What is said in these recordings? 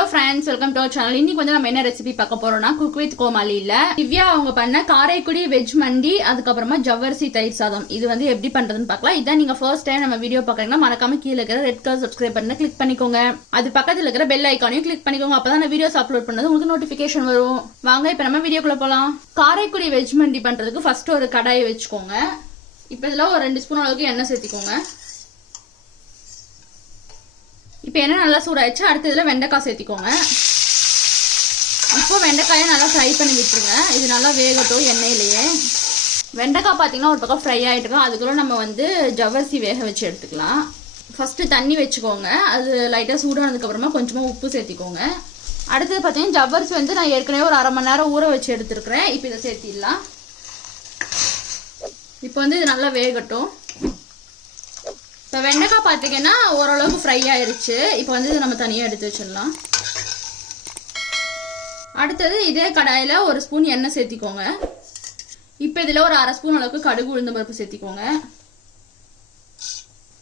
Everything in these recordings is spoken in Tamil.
Hello friends, welcome to our channel. இன்னைக்கு வந்து நம்ம என்ன ரெசிபி பார்க்க போறோம்னா குக் வித் கோமாளியில திவ்யா அவங்க பண்ண காரைக்குடி வெஜ் மண்டி, அதுக்கப்புறமா ஜவ்வரிசி தயிர் சாதம். இது வந்து எப்படி பண்றதுன்னு பார்க்கலாம். இதான் நீங்க ஃபர்ஸ்ட் டைம் நம்ம வீடியோ பாக்குறீங்கன்னா மறக்காம கீழே இருக்கிற ரெட் கலர் சப்ஸ்கிரைப் பட்டனை கிளிக் பண்ணிக்கோங்க. அது பக்கத்துல இருக்கிற பெல் ஐக்கானையும் கிளிக் பண்ணிக்கோங்க. அப்பதான் நான் வீடியோஸ் அப்லோட் பண்ணது உங்களுக்கு நோட்டிபிகேஷன் வரும். வாங்க இப்ப நம்ம வீடியோக்குள்ள போலாம். காரைக்குடி வெஜ் மண்டி பண்றதுக்கு ஃபர்ஸ்ட் ஒரு கடாயை வச்சுக்கோங்க. இப்ப இதுல ஒரு 2 ஸ்பூன் அளவுக்கு எண்ணெய் சேர்த்திக்கோங்க. இப்போ எண்ணெய் நல்லா சூடாயிடுச்சு. அடுத்ததுல வெண்டைக்காய் சேர்த்திக்கோங்க. இப்போ வெண்டைக்காயை நல்லா ஃப்ரை பண்ணி விட்டுருங்க. இது நல்லா வேகட்டும் எண்ணெயிலேயே. வெண்டைக்காய் பார்த்தீங்கன்னா ஒரு பக்கம் ஃப்ரை ஆகிட்டு, அதுக்குள்ள நம்ம வந்து ஜவ்வரிசி வேக வச்சு எடுத்துக்கலாம். ஃபர்ஸ்ட் தண்ணி வச்சுக்கோங்க. அது லைட்டாக சூடானதுக்கப்புறமா கொஞ்சமாக உப்பு சேர்த்திக்கோங்க. அடுத்தது பார்த்தீங்கன்னா ஜவ்வரிசி வந்து நான் ஏற்கனவே ஒரு அரை மணி நேரம் ஊற வச்சு எடுத்துருக்கிறேன். இப்போ இதை சேர்த்திடலாம். இப்போ வந்து இது நல்லா வேகட்டும். இப்போ வெண்டைக்காய் பார்த்தீங்கன்னா ஓரளவுக்கு ஃப்ரை ஆயிடுச்சு. இப்போ வந்து இதை நம்ம தனியாக எடுத்து வச்சிடலாம். அடுத்தது இதே கடாயில் ஒரு ஸ்பூன் எண்ணெய் சேர்த்திக்கோங்க. இப்போ இதில் ஒரு அரை ஸ்பூன் அளவுக்கு கடுகு உளுந்த பருப்பு சேர்த்திக்கோங்க.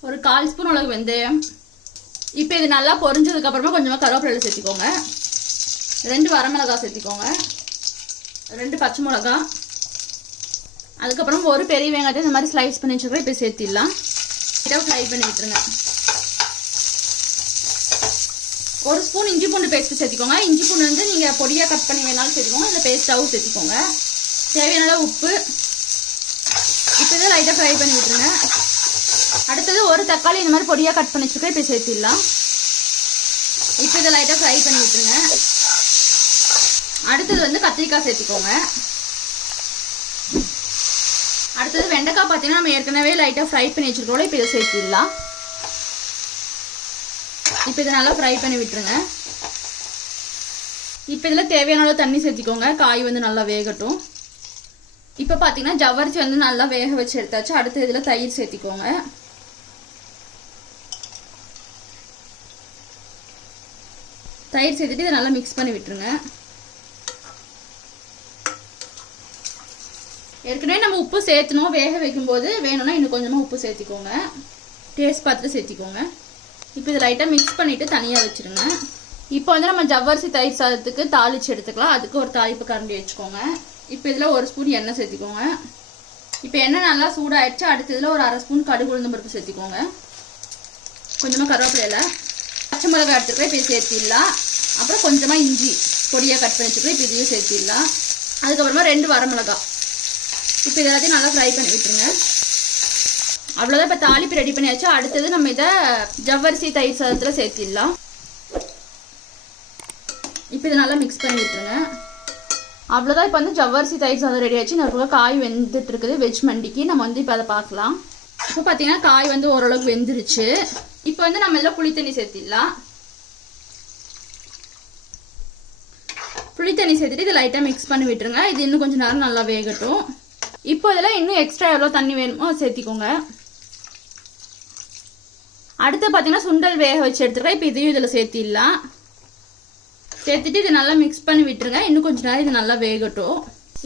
ஒரு 1/4 ஸ்பூன் அளவுக்கு வெந்தயம். இப்போ இது நல்லா பொரிஞ்சதுக்கப்புறமா கொஞ்சமாக கருவேப்பிலை சேர்த்திக்கோங்க. 2 வரமிளகாய் சேர்த்திக்கோங்க. 2 பச்சை மிளகாய். அதுக்கப்புறம் ஒரு பெரிய வெங்காயத்தை இந்த மாதிரி ஸ்லைஸ் பண்ணி வச்சுருக்கோம். இப்போ சேர்த்திடலாம். ஃப்ரை பண்ணி விட்டுருங்க. ஒரு ஸ்பூன் இஞ்சி பூண்டு பேஸ்ட் சேர்த்திக்கோங்க. இஞ்சி பூண்டு வந்து நீங்கள் பொடியாக கட் பண்ணி வேணாலும் சேர்த்துக்கோங்க, இல்லை பேஸ்ட்டாகவும் சேர்த்திக்கோங்க. தேவையான உப்பு. இப்போ இதை லைட்டாக ஃப்ரை பண்ணி விட்டுருங்க. அடுத்தது ஒரு தக்காளி இந்த மாதிரி பொடியாக கட் பண்ணி வச்சுருக்கேன். இப்போ சேர்த்திடலாம். இப்போ இதை லைட்டாக ஃப்ரை பண்ணி விட்டுருங்க. அடுத்தது வந்து கத்திரிக்காய் சேர்த்திக்கோங்க. அடுத்தது வெண்டைக்காய் பார்த்தீங்கன்னா நம்ம ஏற்கனவே லைட்டாக ஃப்ரை பண்ணி வச்சுருக்கோம். இப்போ இதை சேர்த்திடலாம். இப்போ இதை நல்லா ஃப்ரை பண்ணி விட்டுருங்க. இப்போ இதில் தேவையான அளவு தண்ணி சேர்த்திக்கோங்க. காய் வந்து நல்லா வேகட்டும். இப்போ பார்த்தீங்கன்னா ஜவ்வரிசி வந்து நல்லா வேக வச்சு எடுத்தாச்சு. அடுத்து இதில் தயிர் சேர்த்திக்கோங்க. தயிர் சேர்த்துட்டு இதை நல்லா மிக்ஸ் பண்ணி விட்டுருங்க. ஏற்கனவே நம்ம உப்பு சேர்த்தணும். வேக வைக்கும்போது வேணும்னா இன்னும் கொஞ்சமாக உப்பு சேர்த்திக்கோங்க. டேஸ்ட் பார்த்துட்டு சேர்த்திக்கோங்க. இப்போ இதை லைட்டாக மிக்ஸ் பண்ணிவிட்டு தனியாக வச்சுருங்க. இப்போ வந்து நம்ம ஜவ்வரிசி தயிர் சாதத்துக்கு தாளித்து எடுத்துக்கலாம். அதுக்கு ஒரு தாளிப்பு கரண்டி வச்சுக்கோங்க. இப்போ இதில் ஒரு ஸ்பூன் எண்ணெய் சேர்த்திக்கோங்க. இப்போ எண்ணெய் நல்லா சூடாகிடுச்சு. அடுத்த இதில் ஒரு அரை ஸ்பூன் கடுகு உளுந்தம் பருப்பு சேர்த்திக்கோங்க. கொஞ்சமாக கருவேப்பிலை, பச்சை மிளகாய் எடுத்துருக்கேன். இப்போ சேர்த்திடலாம். அப்புறம் கொஞ்சமாக இஞ்சி பொடியாக கட் பண்ணி வச்சுருக்கேன். இப்போ இதையும் சேர்த்திடலாம். அதுக்கப்புறமா 2 வரமிளகாய். இப்போ இது எல்லாத்தையும் நல்லா ஃப்ரை பண்ணி விட்டுருங்க. அவ்வளோதான். இப்போ தாளிப்பு ரெடி பண்ணியாச்சு. அடுத்தது நம்ம இதை ஜவ்வரிசி தயிர் சாதத்தில் சேர்த்திடலாம். இப்போ இதை நல்லா மிக்ஸ் பண்ணி விட்டுருங்க. அவ்வளோதான். இப்போ வந்து ஜவ்வரிசி தயிர் சாதம் ரெடி ஆச்சு. நான் காய் வெந்துட்டு இருக்குது வெஜ் மண்டிக்கு. நம்ம வந்து இப்போ அதை பார்க்கலாம். இப்போ பார்த்தீங்கன்னா காய் வந்து ஓரளவுக்கு வெந்துருச்சு. இப்போ வந்து நம்ம இதில் புளி தண்ணி சேர்த்திடலாம். புளி தண்ணி சேர்த்துட்டு இதை லைட்டாக மிக்ஸ் பண்ணி விட்டுருங்க. இது இன்னும் கொஞ்சம் நேரம் நல்லா வேகட்டும். இப்போ இதில் இன்னும் எக்ஸ்ட்ரா எவ்வளோ தண்ணி வேணுமோ சேர்த்திக்கோங்க. அடுத்து பார்த்தீங்கன்னா சுண்டல் வேக வச்சு எடுத்துருக்கேன். இப்போ இதையும் இதில் சேர்த்திடலாம். சேர்த்துட்டு இதை நல்லா மிக்ஸ் பண்ணி விட்டுருங்க. இன்னும் கொஞ்சம் நேரம் இது நல்லா வேகட்டும்.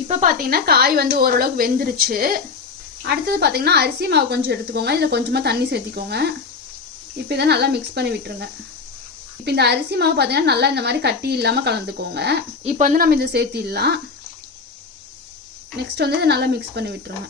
இப்போ பார்த்தீங்கன்னா காய் வந்து ஓரளவுக்கு வெந்துருச்சு. அடுத்தது பார்த்தீங்கன்னா அரிசி மாவு கொஞ்சம் எடுத்துக்கோங்க. இதில் கொஞ்சமாக தண்ணி சேர்த்திக்கோங்க. இப்போ இதை நல்லா மிக்ஸ் பண்ணி விட்டுருங்க. இப்போ இந்த அரிசி மாவு பார்த்தீங்கன்னா நல்லா இந்த மாதிரி கட்டி இல்லாமல் கலந்துக்கோங்க. இப்போ வந்து நம்ம இதை சேர்த்திடலாம். நெக்ஸ்ட் வந்து இதை நல்லா மிக்ஸ் பண்ணி விட்டுருங்க.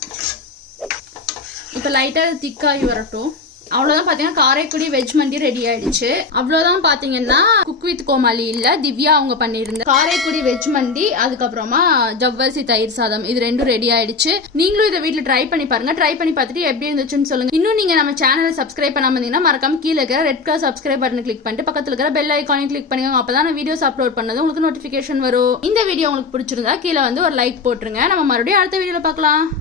இப்போ லைட்டாக திக்காகி வரட்டும். அவ்வளோதான். பார்த்தீங்கன்னா காரைக்குடி வெஜ் மண்டி ரெடி ஆயிடுச்சு. அவ்வளோதான். பார்த்தீங்கன்னா குக் வித் கோமாளி இல்ல திவ்யா அவங்க பண்ணியிருந்த காரைக்குடி வெஜ் மண்டி, அதுக்கப்புறமா ஜவ்வரிசி தயிர் சாதம், இது 2 ரெடி ஆயிடுச்சு. நீங்களும் இதை வீட்டில் ட்ரை பண்ணி பாருங்க. ட்ரை பண்ணி பார்த்துட்டு எப்படி இருந்துச்சுன்னு சொல்லுங்க. இன்னும் நீங்க நம்ம சேனலை சப்ஸ்கிரைப் பண்ணாம இருந்தீங்கன்னா மறக்காம கீழே இருக்கிற red colour subscribe button click பண்ணிட்டு பக்கத்துல இருக்கிற பெல் ஐக்கானையும் கிளிக் பண்ணிக்கோங்க. அப்பதான் நான் வீடியோஸ் அப்லோட் பண்ணது உங்களுக்கு நோட்டிபிகேஷன் வரும். இந்த வீடியோ உங்களுக்கு பிடிச்சிருந்தா கீழே வந்து ஒரு லைக் போட்டுருங்க. நம்ம மறுபடியும் அடுத்த வீடியோல பார்க்கலாம்.